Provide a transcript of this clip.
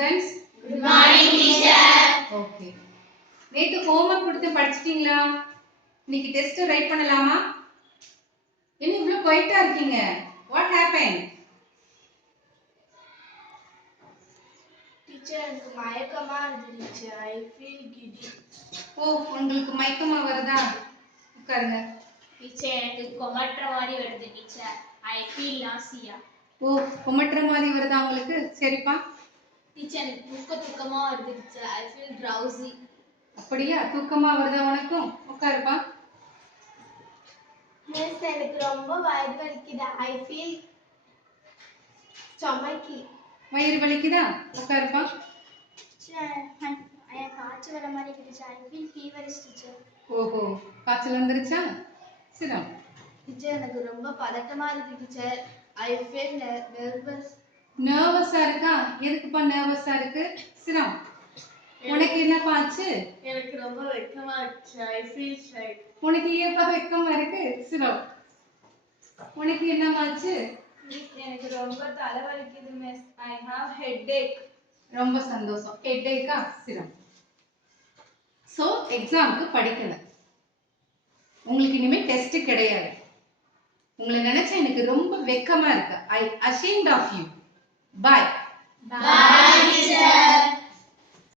students? Good morning, teacher. Okay. நேத்து homework கொடுத்து படிச்சிட்டீங்களா? இன்னைக்கு டெஸ்ட் ரைட் பண்ணலாமா? என்ன இவ்ளோ குவைட்டா இருக்கீங்க? What happened? Teacher, எனக்கு மயக்கமா இருக்கு teacher. I feel giddy. ஓ, உங்களுக்கு மயக்கமா வருதா? உட்காருங்க. டீச்சர் எனக்கு கொமட்டற மாதிரி வருது டீச்சர். I feel nausea. ஓ, கொமட்டற மாதிரி வருதா உங்களுக்கு? சரிப்பா. டீச்சர் எனக்கு தூக்கமா வருது டீச்சர். I feel drowsy. அப்படியா? தூக்கமா வருதா உனக்கும்? உட்காருப்பா. மிஸ் எனக்கு ரொம்ப வயிறு வலிக்குது. I feel stomachache. வயிறு வலிக்குதா? உட்காருப்பா. டீச்சர் எனக்கு காய்ச்சல் வர மாதிரி இருக்கு teacher. I feel feverish teacher. ஓஹோ, காய்ச்சல் வந்துருச்சா? சிரம். டீச்சர் எனக்கு ரொம்ப பதட்டமா இருக்கு டீச்சர். I feel nervous. நர்வஸா இருக்கா? எதுக்குப்பா நர்வஸா இருக்கு? சிரம். உனக்கு என்னப்பா ஆச்சு? எனக்கு ரொம்ப வெக்கமா இருக்கு. I feel shy. உனக்கு ஏப்பா வெக்கமா இருக்கு? சிரம். உனக்கு என்னமாச்சு? மிஸ் எனக்கு ரொம்ப தலை வலிக்குது மிஸ். I have headache. ரொம்ப சந்தோஷம். ஹெட்டேக்கா? சிரம். சோ எக்ஸாம்க்கு படிக்கல. உங்களுக்கு இனிமே டெஸ்ட் கிடையாது. உங்களை நினைச்சா எனக்கு ரொம்ப வெக்கமா இருக்கு. I ashamed of you. Bye. Bye teacher.